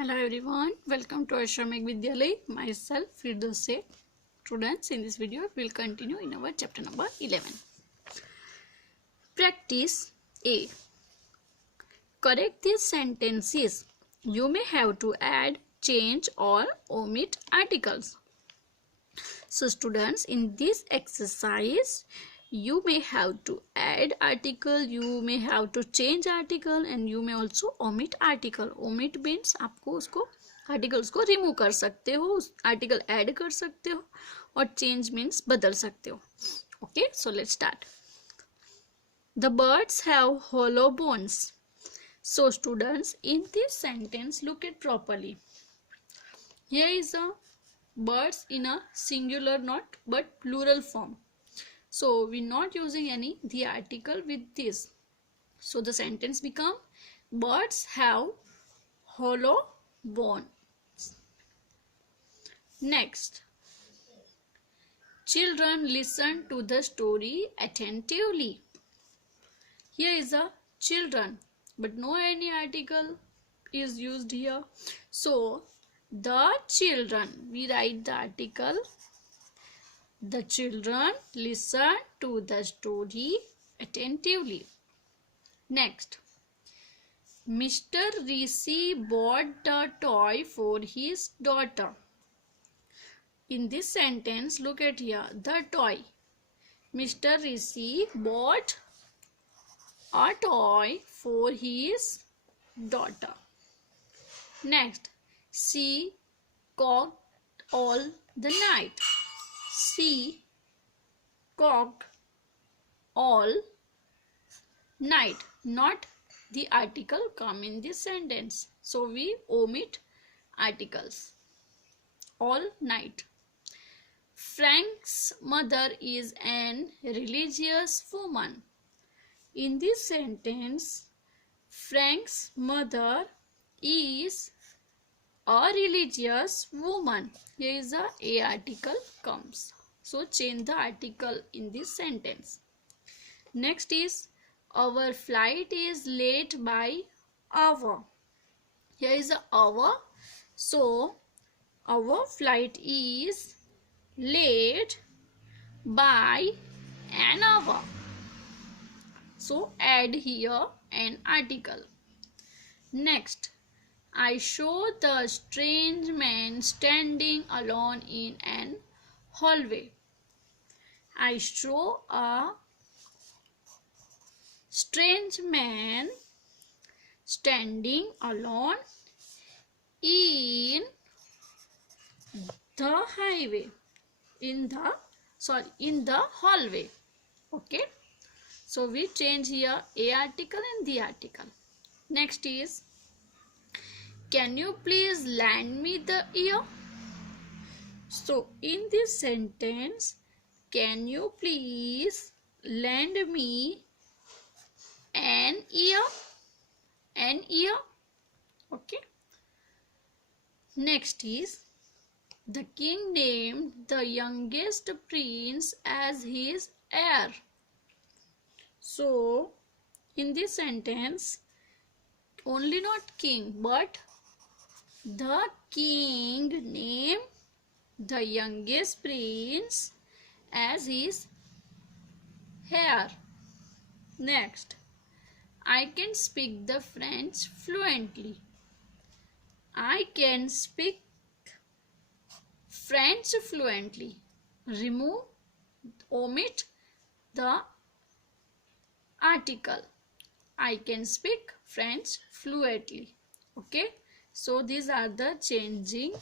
Hello everyone, welcome to Ashramik Vidyalay. Myself Firdose. Students, in this video we will continue in our chapter number 11. Practice A. Correct these sentences. You may have to add, change or omit articles. So students, in this exercise you may have to add article, you may have to change article and you may also omit article. Omit means आपको उसको articles को remove कर सकते हो, उस article add कर सकते हो, और चेंज मीन्स बदल सकते हो. Okay, so let's start. The birds have hollow bones. So students, in this sentence look at properly. Here is a birds in a singular, not but plural form. So we're not using any the article with this. So the sentence become birds have hollow bones. Next, children listen to the story attentively. Here is a children, but no any article is used here. So the children, we write the article. The children listen to the story attentively. Next, Mr. Rishi bought the toy for his daughter. In this sentence, look at here, the toy. Mr. Rishi bought a toy for his daughter. Next, she cooked all the night. She cooked all night. Not the article come in this sentence. So we omit articles. All night. Frank's mother is an religious woman. In this sentence, Frank's mother is a religious woman. Here is a article comes. So change the article in this sentence. Next is our flight is late by hour. Here is a hour. So our flight is late by an hour. So add here an article. Next, I saw the strange man standing alone in an hallway. I saw a strange man standing alone in the highway. In the hallway. Okay. So we change here a article and the article. Next is, can you please lend me the ear? So in this sentence, can you please lend me an ear? An ear. Okay. Next is, the king named the youngest prince as his heir. So in this sentence, only not king but the king named the youngest prince as his heir. Next, I can speak the French fluently. I can speak French fluently. Remove, omit the article. I can speak French fluently. Okay. So these are the changing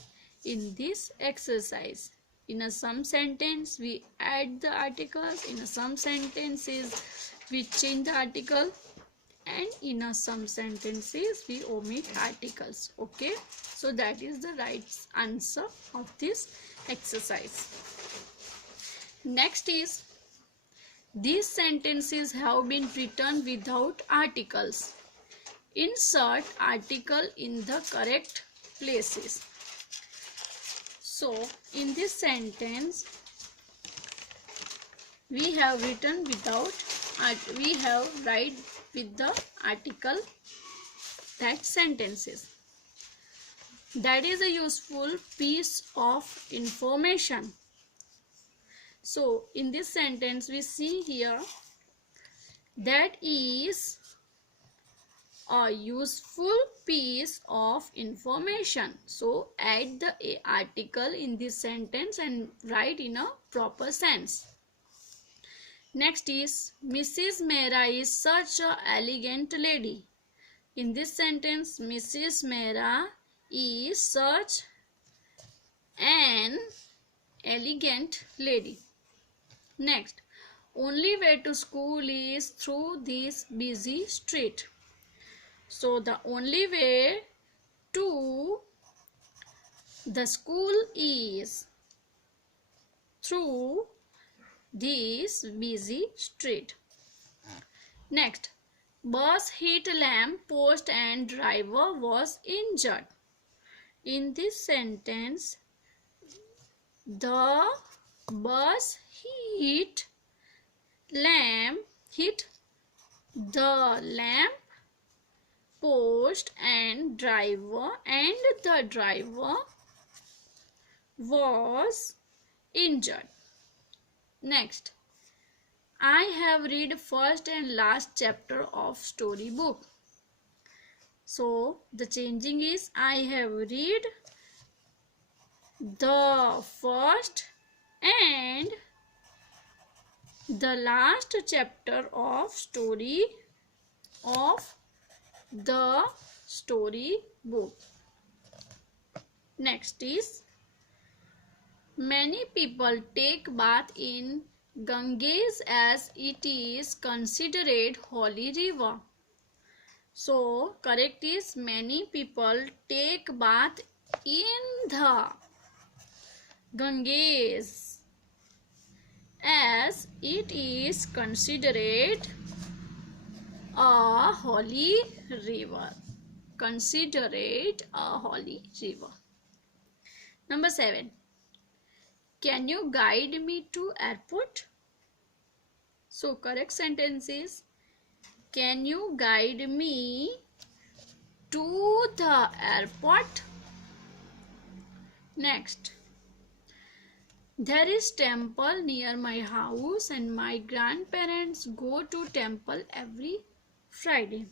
in this exercise. In some sentence we add the articles. In some sentences we change the article. And in some sentences we omit articles. Okay. So that is the right answer of this exercise. Next is, these sentences have been written without articles. Insert article in the correct places. So in this sentence we have written without, we have write with the article that sentences. That is a useful piece of information. So in this sentence we see here, that is a useful piece of information. So add the article in this sentence and write in a proper sense. Next is, Mrs. Mehra is such an elegant lady. In this sentence, Mrs. Mehra is such an elegant lady. Next, only way to school is through this busy street. So the only way to the school is through this busy street. Next, bus hit lamp post and driver was injured. In this sentence, the bus hit the lamp post and the driver was injured. Next, I have read first and last chapter of storybook. So the changing is, I have read the first and the last chapter of the storybook. Next is, many people take bath in Ganges as it is considered holy river. So correct is, many people take bath in the Ganges as it is considered a holy river. Considered a holy river. Number 7. Can you guide me to airport? So correct sentence is, can you guide me to the airport? Next, there is temple near my house and my grandparents go to temple every Friday.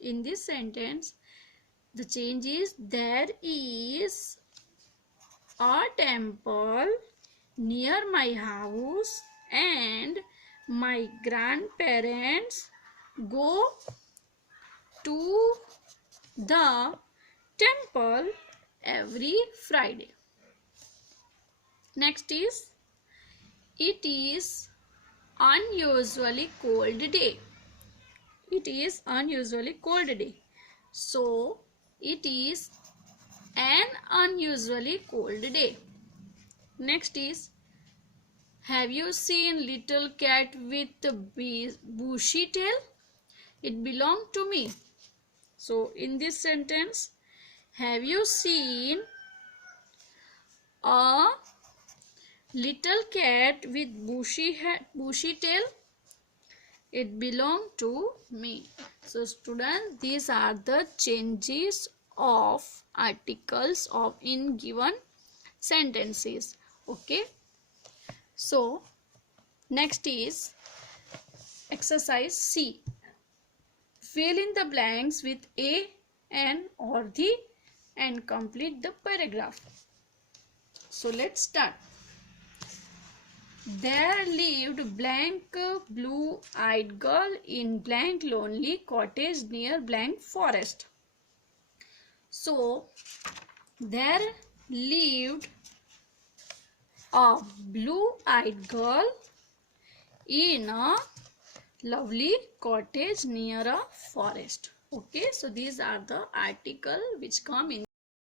In this sentence, the change is, there is a temple near my house and my grandparents go to the temple every Friday. Next is, it is unusually cold day. It is unusually cold day. So it is an unusually cold day. Next is, have you seen little cat with bushy tail? It belonged to me. So in this sentence, have you seen a little cat with bushy tail? It belonged to me. So students, these are the changes of articles in given sentences. Okay. So next is exercise C. Fill in the blanks with a, an or the and complete the paragraph. So let's start. There lived blank blue-eyed girl in blank lonely cottage near blank forest. So there lived a blue-eyed girl in a lovely cottage near a forest. Okay, so these are the articles which come in